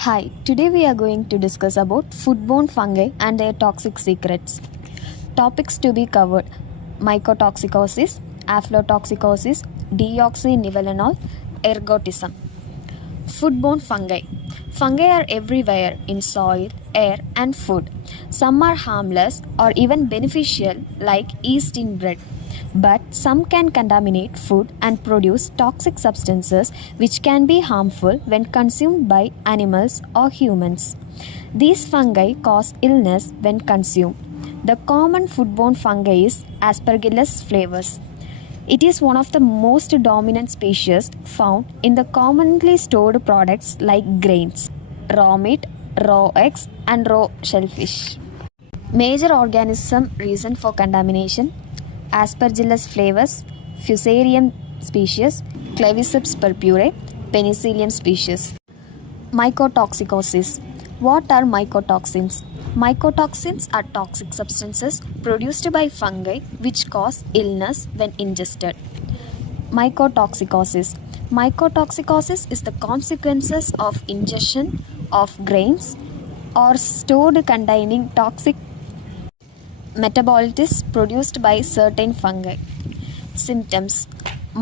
Hi, today we are going to discuss about foodborne fungi and their toxic secrets. Topics to be covered: mycotoxicosis, aflatoxicosis, deoxynivalenol, ergotism. Foodborne fungi. Fungi are everywhere in soil, air, and food. Some are harmless or even beneficial, like yeast in bread. But some can contaminate food and produce toxic substances which can be harmful when consumed by animals or humans. These fungi cause illness when consumed. The common foodborne fungi is Aspergillus flavus. It is one of the most dominant species found in the commonly stored products like grains, raw meat, raw eggs, and raw shellfish. Major organism reason for contamination: Aspergillus flavus, Fusarium species, Claviceps purpurae, Penicillium species. Mycotoxicosis. What are mycotoxins? Mycotoxins are toxic substances produced by fungi which cause illness when ingested. Mycotoxicosis. Mycotoxicosis is the consequences of ingestion of grains or stored containing toxic metabolites produced by certain fungi. Symptoms: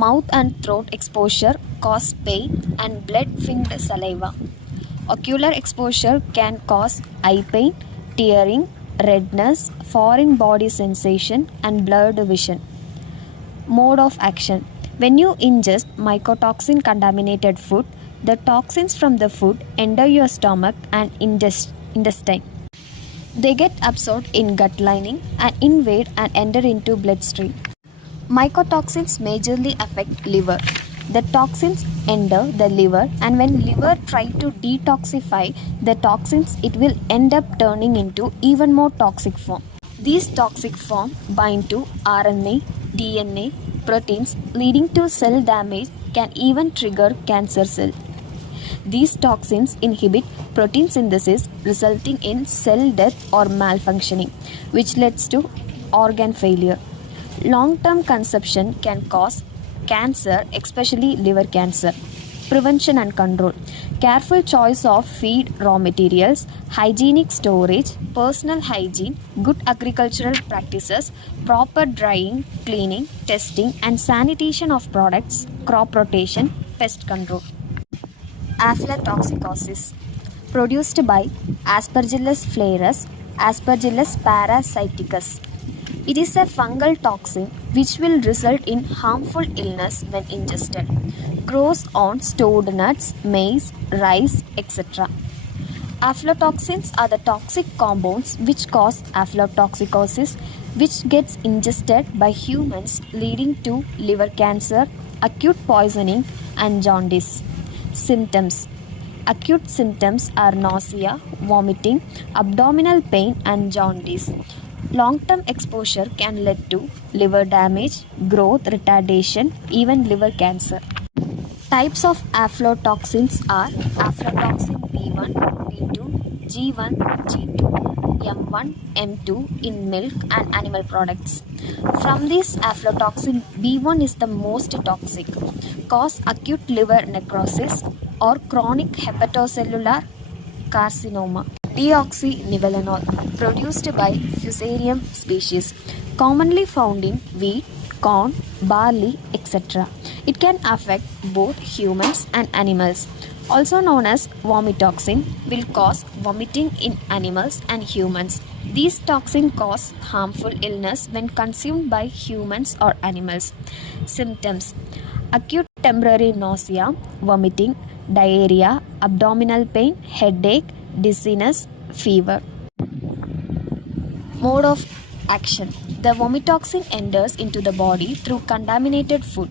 mouth and throat exposure cause pain and blood-filled saliva. Ocular exposure can cause eye pain, tearing, redness, foreign body sensation, and blurred vision. Mode of action: when you ingest mycotoxin contaminated food, the toxins from the food enter your stomach and intestine. They get absorbed in gut lining and invade and enter into bloodstream. Mycotoxins majorly affect liver. The toxins enter the liver, and when liver try to detoxify the toxins, it will end up turning into even more toxic form. These toxic form bind to RNA, DNA, proteins, leading to cell damage, can even trigger cancer cell. These toxins inhibit protein synthesis, resulting in cell death or malfunctioning, which leads to organ failure. Long-term consumption can cause cancer, especially liver cancer. Prevention and control: careful choice of feed raw materials, hygienic storage, personal hygiene, good agricultural practices, proper drying, cleaning, testing, and sanitation of products, crop rotation, pest control. Aflatoxicosis, produced by Aspergillus flavus, Aspergillus parasiticus. It is a fungal toxin which will result in harmful illness when ingested. Grows on stored nuts, maize, rice, etc. Aflatoxins are the toxic compounds which cause aflatoxicosis, which gets ingested by humans, leading to liver cancer, acute poisoning, and jaundice. Symptoms: acute symptoms are nausea, vomiting, abdominal pain, and jaundice. Long-term exposure can lead to liver damage, growth retardation, even liver cancer. Types of aflatoxins are aflatoxin B1, B2, G1, G2, M1, M2 in milk and animal products. From this, aflatoxin B1 is the most toxic, cause acute liver necrosis or chronic hepatocellular carcinoma. Deoxynivalenol, produced by Fusarium species, commonly found in wheat, corn, barley, etc. It can affect both humans and animals. Also known as vomitoxin, will cause vomiting in animals and humans. These toxins cause harmful illness when consumed by humans or animals. Symptoms: acute temporary nausea, vomiting, diarrhea, abdominal pain, headache, dizziness, fever. Mode of action: the vomitoxin enters into the body through contaminated food.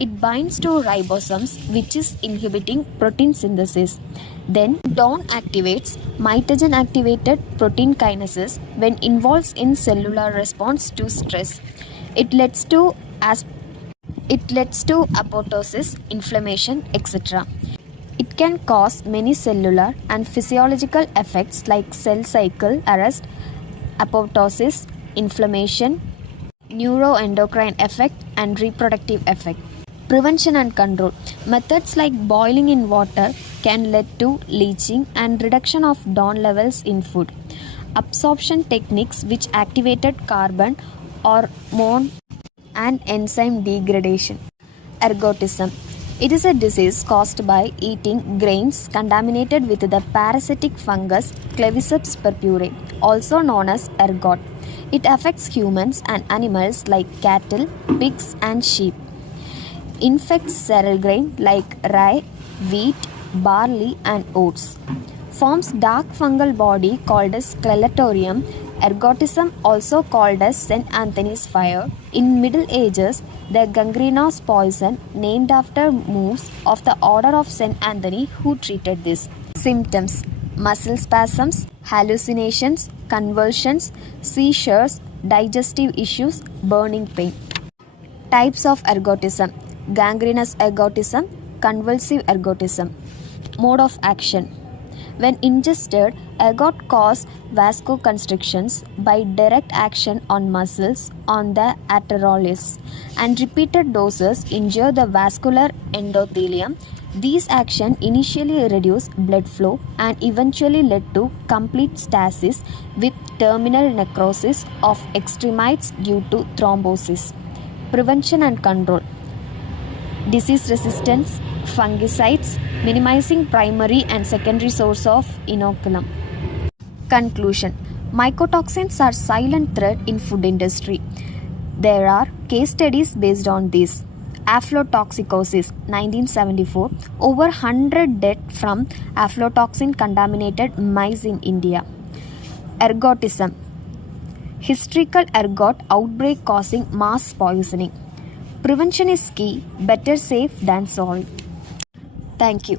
It binds to ribosomes, which is inhibiting protein synthesis. Then DON activates mitogen activated protein kinases when involves in cellular response to stress. It leads to apoptosis, inflammation, etc. It can cause many cellular and physiological effects like cell cycle arrest, apoptosis, inflammation, neuroendocrine effect, and reproductive effect. Prevention and control: methods like boiling in water can lead to leaching and reduction of DON levels in food. Absorption techniques which activated carbon hormone and enzyme degradation. Ergotism. It is a disease caused by eating grains contaminated with the parasitic fungus Claviceps purpurae, also known as ergot. It affects humans and animals like cattle, pigs, and sheep. Infects cereal grain like rye, wheat, barley, and oats. Forms dark fungal body called as sclerotorium. Ergotism, also called as St. Anthony's fire. In Middle Ages, the gangrenous poison named after moves of the Order of St. Anthony who treated this. Symptoms: muscle spasms, hallucinations, convulsions, seizures, digestive issues, burning pain. Types of ergotism: gangrenous ergotism, convulsive ergotism. Mode of action: when ingested, ergot causes vasoconstrictions by direct action on muscles on the arterioles, and repeated doses injure the vascular endothelium. These actions initially reduce blood flow and eventually led to complete stasis with terminal necrosis of extremities due to thrombosis. Prevention and control: disease resistance, fungicides, minimizing primary and secondary source of inoculum. Conclusion: mycotoxins are silent threat in food industry. There are case studies based on this. Aflatoxicosis 1974, over 100 dead from aflatoxin contaminated maize in India. Ergotism: hysterical ergot outbreak causing mass poisoning. Prevention is key, better safe than sorry. Thank you.